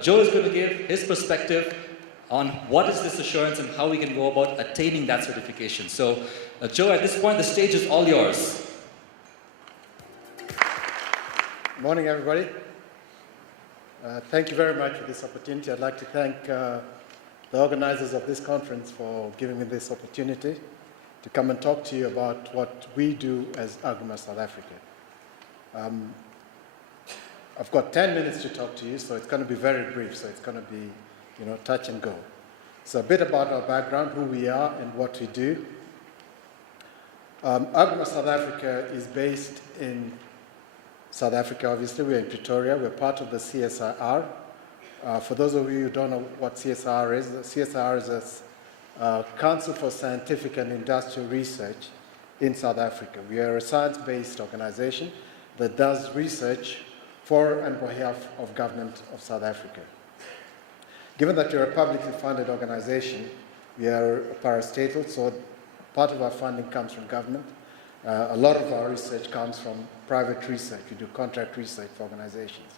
Joe is going to give his perspective on what is this assurance and how we can go about attaining that certification. So, Joe, at this point, the stage is all yours. Morning, everybody. Thank you very much for this opportunity. I'd like to thank the organizers of this conference for giving me this opportunity to come and talk to you about what we do as Agrément South Africa. I've got 10 minutes to talk to you, so it's going to be very brief, so it's going to be, touch and go. So a bit about our background, who we are and what we do. Agrément South Africa is based in South Africa, obviously. We're in Pretoria. We're part of the CSIR. For those of you who don't know what CSIR is, the CSIR is a Council for Scientific and Industrial Research in South Africa. We are a science-based organization that does research for and on behalf of government of South Africa. Given that we're a publicly funded organization, we are parastatal, so part of our funding comes from government. A lot of our research comes from private research. We do contract research for organizations.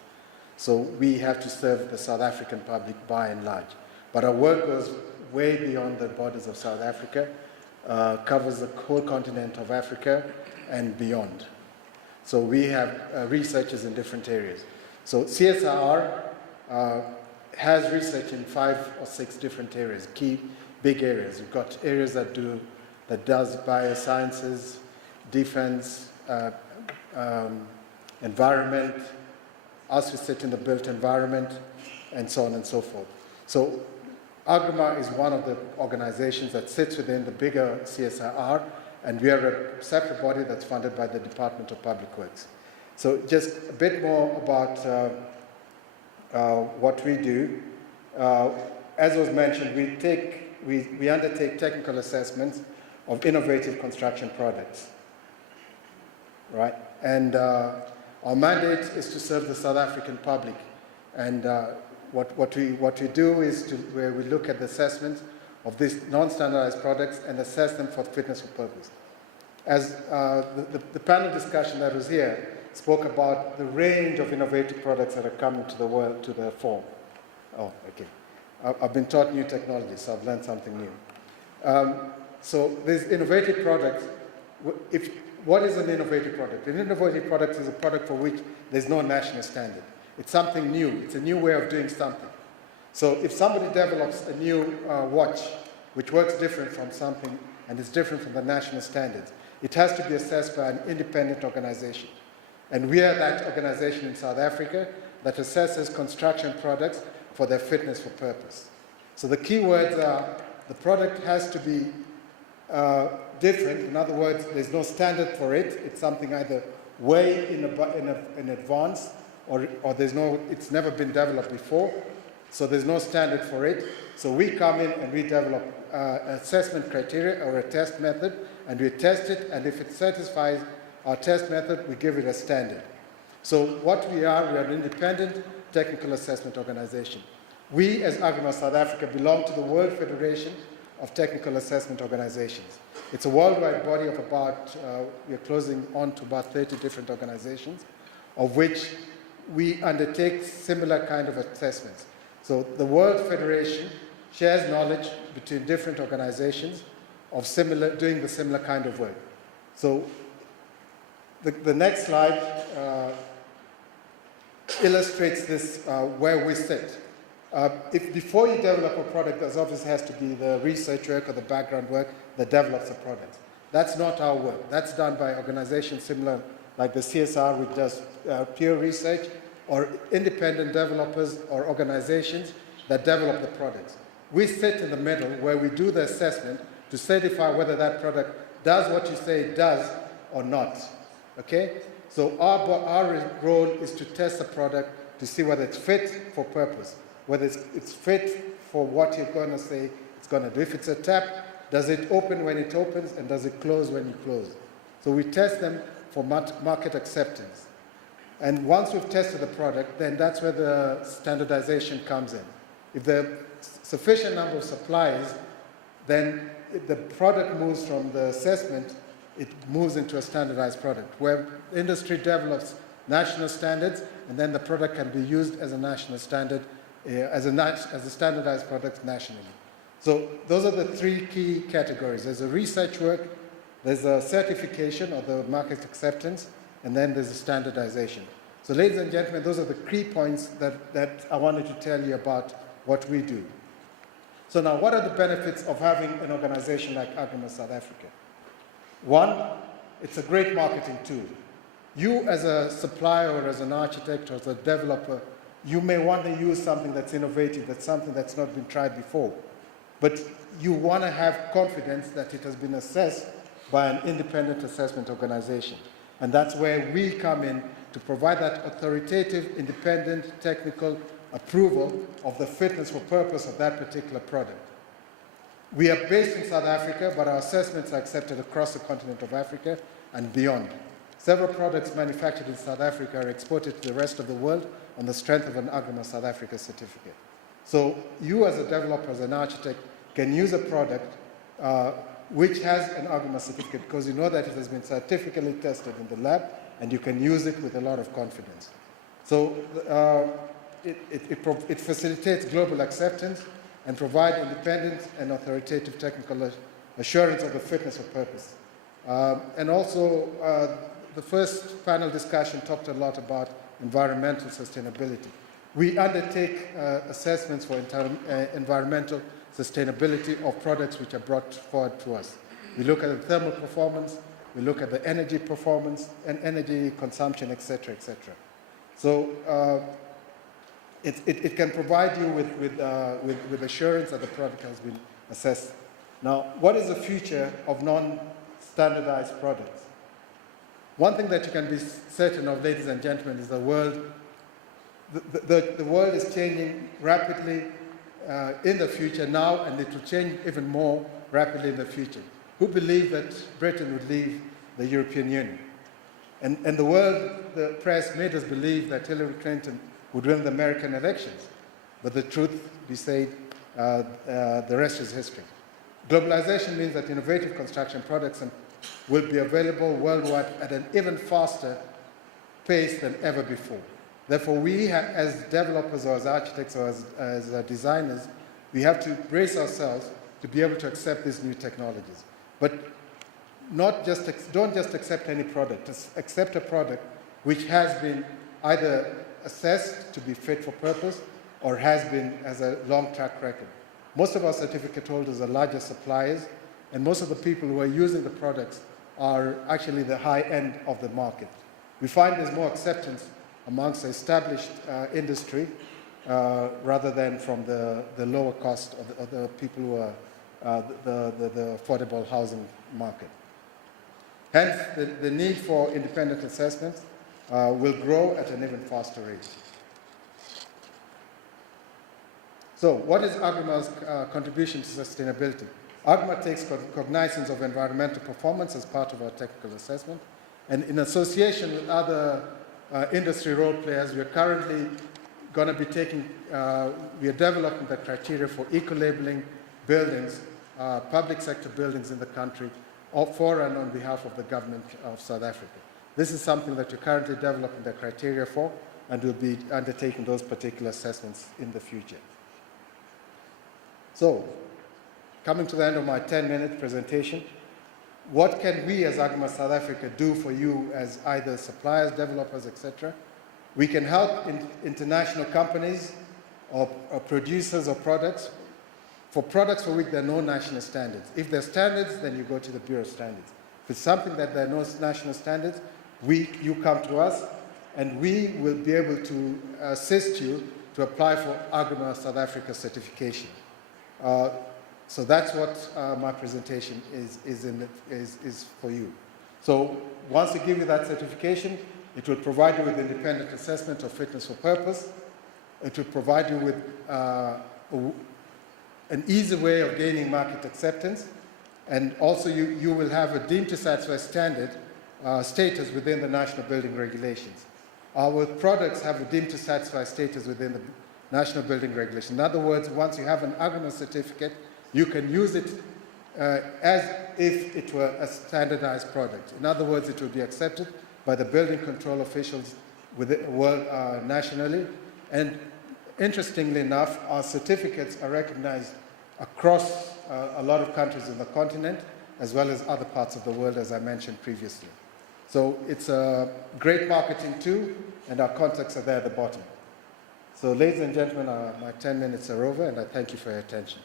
So we have to serve the South African public by and large. But our work goes way beyond the borders of South Africa, covers the whole continent of Africa and beyond. So we have researchers in different areas. So CSIR has research in 5 or 6 different areas, key big areas. We've got areas that does biosciences, defense, environment, us we sit in the built environment, and so on and so forth. So Agrément is one of the organizations that sits within the bigger CSIR, and we are a separate body that's funded by the Department of Public Works. So just a bit more about what we do. As was mentioned, we undertake technical assessments of innovative construction products, right? And our mandate is to serve the South African public. And what we do is where we look at the assessments of these non-standardized products and assess them for fitness for purpose. As the panel discussion that was here spoke about the range of innovative products that are coming to the world, to the fore. Oh, okay. I've been taught new technology, so I've learned something new. So these innovative products, what is an innovative product? An innovative product is a product for which there's no national standard. It's something new. It's a new way of doing something. So if somebody develops a new watch, which works different from something and is different from the national standards, it has to be assessed by an independent organization. And we are that organization in South Africa that assesses construction products for their fitness for purpose. So the key words are the product has to be different. In other words, there's no standard for it. It's something either way in advance or it's never been developed before. So there's no standard for it. So we come in and we develop assessment criteria or a test method, and we test it, and if it satisfies our test method, we give it a standard. So what we are an independent technical assessment organization. We, as Agrément South Africa, belong to the World Federation of Technical Assessment Organizations. It's a worldwide body of about, we're closing on to about 30 different organizations, of which we undertake similar kind of assessments. So the World Federation shares knowledge between different organizations of doing the similar kind of work. So the next slide illustrates this, where we sit. If before you develop a product, there obviously has to be the research work or the background work that develops a product. That's not our work. That's done by organizations similar, like the CSR, which does pure research, or independent developers or organizations that develop the products. We sit in the middle where we do the assessment to certify whether that product does what you say it does or not. Okay? So our role is to test the product to see whether it's fit for purpose, whether it's fit for what you're going to say it's going to do. If it's a tap, does it open when it opens, and does it close when you close? So we test them for market acceptance. And once we've tested the product, then that's where the standardization comes in. If there are sufficient number of suppliers, then the product moves from the assessment, it moves into a standardized product, where industry develops national standards, and then the product can be used as a national standard as a standardized product nationally. So those are the three key categories. There's a research work, there's a certification or the market acceptance, and then there's a standardization. So ladies and gentlemen, those are the key points that I wanted to tell you about what we do. So now, what are the benefits of having an organization like Agrément South Africa? One, it's a great marketing tool. You as a supplier or as an architect or as a developer, you may want to use something that's innovative, that's something that's not been tried before. But you want to have confidence that it has been assessed by an independent assessment organization. And that's where we come in to provide that authoritative, independent, technical approval of the fitness for purpose of that particular product. We are based in South Africa, but our assessments are accepted across the continent of Africa and beyond. Several products manufactured in South Africa are exported to the rest of the world on the strength of an Agrément South Africa certificate. So you as a developer, as an architect, can use a product which has an Agrément certificate because you know that it has been scientifically tested in the lab and you can use it with a lot of confidence. So it facilitates global acceptance and provide independent and authoritative technical assurance of the fitness of purpose. And also, the first panel discussion talked a lot about environmental sustainability. We undertake assessments for environmental sustainability of products which are brought forward to us. We look at the thermal performance, we look at the energy performance and energy consumption, etc., etc. So it can provide you with assurance that the product has been assessed. Now, what is the future of non-standardized products? One thing that you can be certain of, ladies and gentlemen, is the world is changing rapidly in the future now, and it will change even more rapidly in the future. Who believed that Britain would leave the European Union? And the world, the press made us believe that Hillary Clinton would win the American elections. But the truth be said, the rest is history. Globalization means that innovative construction products will be available worldwide at an even faster pace than ever before. Therefore, we as developers or as architects or as designers, we have to brace ourselves to be able to accept these new technologies. But don't just accept any product. Accept a product which has been either assessed to be fit for purpose or has a long track record. Most of our certificate holders are larger suppliers, and most of the people who are using the products are actually the high end of the market. We find there's more acceptance amongst the established industry rather than from the lower cost of the people who are the affordable housing market. Hence, the need for independent assessments will grow at an even faster rate. So, what is Agrément's contribution to sustainability? Agrément takes cognizance of environmental performance as part of our technical assessment, and in association with other industry role players, we are currently going to be we are developing the criteria for eco-labeling buildings, public sector buildings in the country, for and on behalf of the government of South Africa. This is something that we're currently developing the criteria for, and we'll be undertaking those particular assessments in the future. So, coming to the end of my 10-minute presentation, what can we as Agrément South Africa do for you as either suppliers, developers, etc.? We can help international companies or producers of products for which there are no national standards. If there are standards, then you go to the Bureau of Standards. If it's something that there are no national standards, you come to us, and we will be able to assist you to apply for Agrément South Africa certification. So that's what my presentation is for you. So once we give you that certification, it will provide you with independent assessment of fitness for purpose. It will provide you with an easy way of gaining market acceptance. And also you will have a deemed to satisfy standard status within the national building regulations. Our products have a deemed to satisfy status within the national building regulations. In other words, once you have an Agrément certificate, you can use it as if it were a standardized product. In other words, it will be accepted by the building control officials nationally, and interestingly enough, our certificates are recognized across a lot of countries in the continent, as well as other parts of the world, as I mentioned previously. So it's a great marketing tool, and our contacts are there at the bottom. So ladies and gentlemen, my 10 minutes are over, and I thank you for your attention.